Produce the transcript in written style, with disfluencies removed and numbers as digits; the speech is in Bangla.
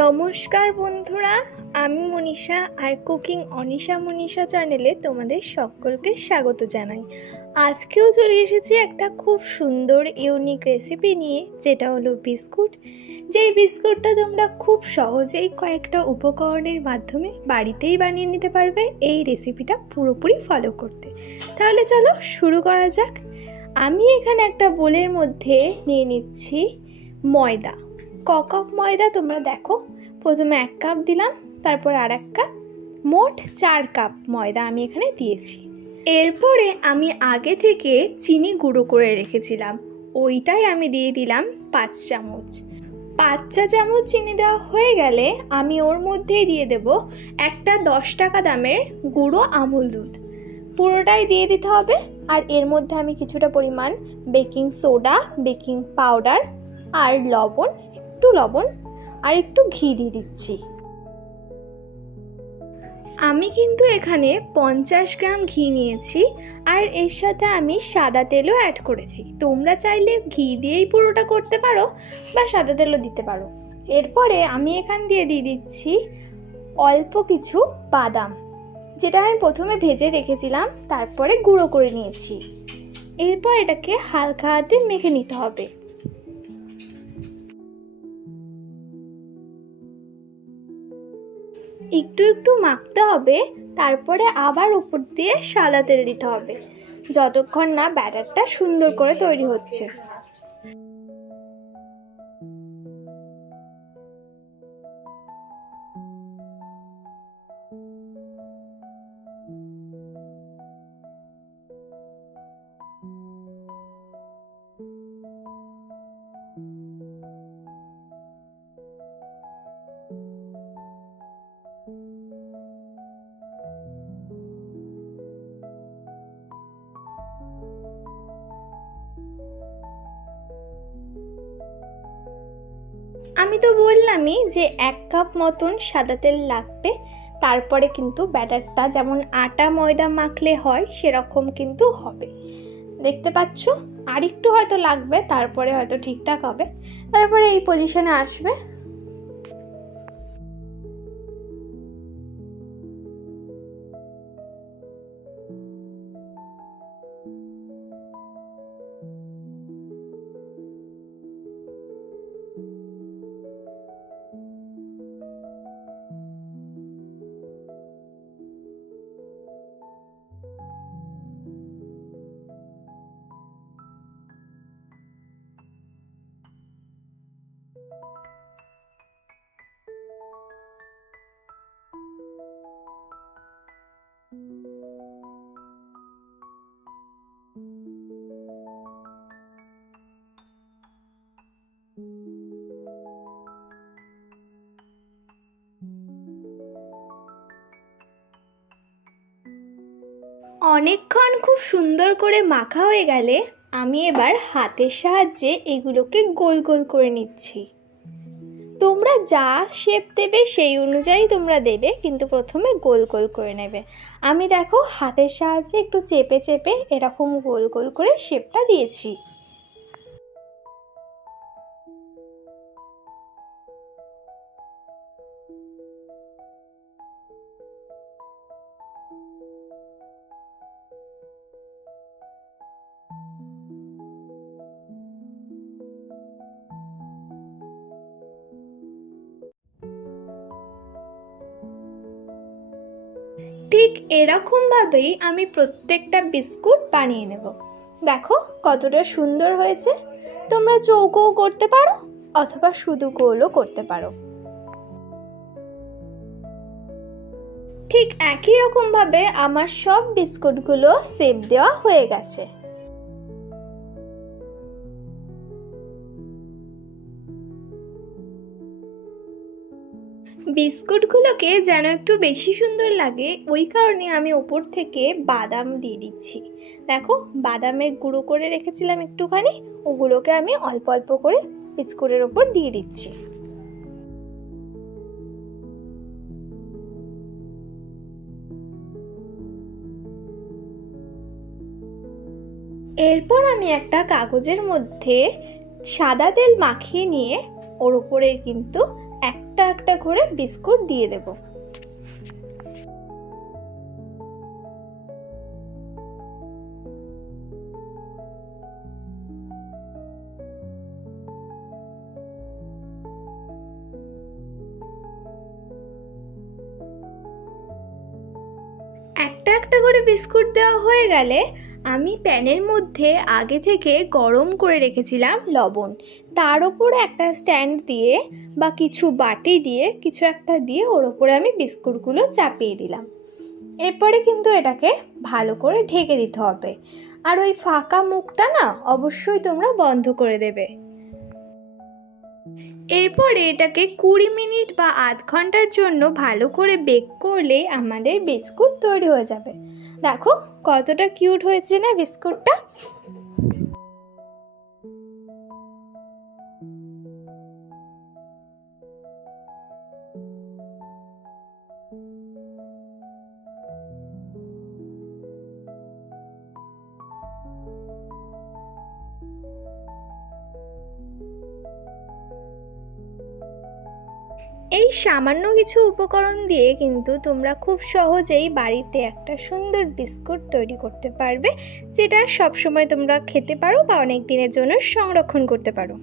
নমস্কার বন্ধুরা, আমি মনীষা আর কুকিং অনিশা মনীষা চ্যানেলে তোমাদের সকলকে স্বাগত জানাই। আজকেও চলে এসেছি একটা খুব সুন্দর ইউনিক রেসিপি নিয়ে, যেটা হলো বিস্কুট। যেই বিস্কুটটা তোমরা খুব সহজেই কয়েকটা উপকরণের মাধ্যমে বাড়িতেই বানিয়ে নিতে পারবে এই রেসিপিটা পুরোপুরি ফলো করতে। তাহলে চলো শুরু করা যাক। আমি এখানে একটা বোলের মধ্যে নিয়ে নিচ্ছি ময়দা। কাপ ময়দা তোমরা দেখো, প্রথমে 1 কাপ দিলাম, তারপর আর 1 কাপ, মোট 4 কাপ ময়দা আমি এখানে দিয়েছি। এরপরে আমি আগে থেকে চিনি গুঁড়ো করে রেখেছিলাম, ওইটাই আমি দিয়ে দিলাম 5 চামচ। 5 চা চামচ চিনি দেওয়া হয়ে গেলে আমি ওর মধ্যেই দিয়ে দেব একটা 10 টাকা দামের গুঁড়ো আমুল দুধ। পুরোটাই দিয়ে দিতে হবে। আর এর মধ্যে আমি কিছুটা পরিমাণ বেকিং সোডা, বেকিং পাউডার আর লবণ আর একটু ঘি দিয়ে দিচ্ছি। আমি কিন্তু এখানে 50 গ্রাম ঘি নিয়েছি, আর এর সাথে আমি সাদা তেলও অ্যাড করেছি। তোমরা চাইলে ঘি দিয়েই পুরোটা করতে পারো বা সাদা তেলও দিতে পারো। এরপরে আমি এখান দিয়ে দিচ্ছি অল্প কিছু বাদাম, যেটা আমি প্রথমে ভেজে রেখেছিলাম, তারপরে গুঁড়ো করে নিয়েছি। এরপর এটাকে হালকা হাতে মেখে নিতে হবে। একটু একটু মাখতে হবে, তারপরে আবার উপর দিয়ে সাদা তেল দিতে হবে, যতক্ষণ না ব্যাটারটা সুন্দর করে তৈরি হচ্ছে। আমি তো বললামই যে 1 কাপ মতন সাদা তেল লাগবে। তারপরে কিন্তু ব্যাটারটা যেমন আটা ময়দা মাখলে হয় সেরকম কিন্তু হবে। দেখতে পাচ্ছ, আর একটু হয়তো লাগবে, তারপরে হয়তো ঠিকঠাক হবে। তারপরে এই পজিশনে আসবে। অনেকক্ষণ খুব সুন্দর করে মাখা হয়ে গেলে আমি এবার হাতের সাহায্যে এগুলোকে গোল গোল করে নিচ্ছি। তোমরা যা শেপ দেবে সেই অনুযায়ী তোমরা দেবে, কিন্তু প্রথমে গোল গোল করে নেবে। আমি দেখো হাতের সাহায্যে একটু চেপে চেপে এরকম গোল গোল করে শেপটা দিয়েছি। ঠিক এরকমভাবেই আমি প্রত্যেকটা বিস্কুট বানিয়ে নেব। দেখো কতটা সুন্দর হয়েছে। তোমরা চৌকোও করতে পারো অথবা শুধু গোলও করতে পারো। ঠিক একই রকমভাবে আমার সব বিস্কুটগুলো শেপ দেওয়া হয়ে গেছে। বিস্কুটগুলোকে যেন একটু বেশি সুন্দর লাগে, ওই কারণে আমি ওপর থেকে বাদাম দিয়ে দিচ্ছি। দেখো বাদামের গুঁড়ো করে রেখেছিলাম একটুখানি, ওগুলোকে আমি অল্প অল্প করে বিস্কুটের ওপর দিয়ে দিচ্ছি। এরপর আমি একটা কাগজের মধ্যে সাদা তেল মাখিয়ে নিয়ে ওর উপরে কিন্তু একটা একটা করে বিস্কুট দিয়ে দেব। একটা একটা করে বিস্কুট দেওয়া হয়ে গেলে আমি প্যানের মধ্যে আগে থেকে গরম করে রেখেছিলাম লবণ, তার ওপরে একটা স্ট্যান্ড দিয়ে বা কিছু বাটি দিয়ে কিছু একটা দিয়ে ওর ওপরে আমি বিস্কুটগুলো চাপিয়ে দিলাম। এরপরে কিন্তু এটাকে ভালো করে ঢেকে দিতে হবে, আর ওই ফাঁকা মুখটা না অবশ্যই তোমরা বন্ধ করে দেবে। এরপরে এটাকে 20 মিনিট বা আধ ঘন্টার জন্য ভালো করে বেক করলে আমাদের বিস্কুট তৈরি হয়ে যাবে। দেখো কতটা কিউট হয়েছে না বিস্কুটটা। এই সামান্য কিছু উপকরণ দিয়ে কিন্তু তোমরা খুব সহজেই বাড়িতে একটা সুন্দর বিস্কুট তৈরি করতে পারবে, যেটা সবসময় তোমরা খেতে পারো বা অনেক দিনের জন্য সংরক্ষণ করতে পারো।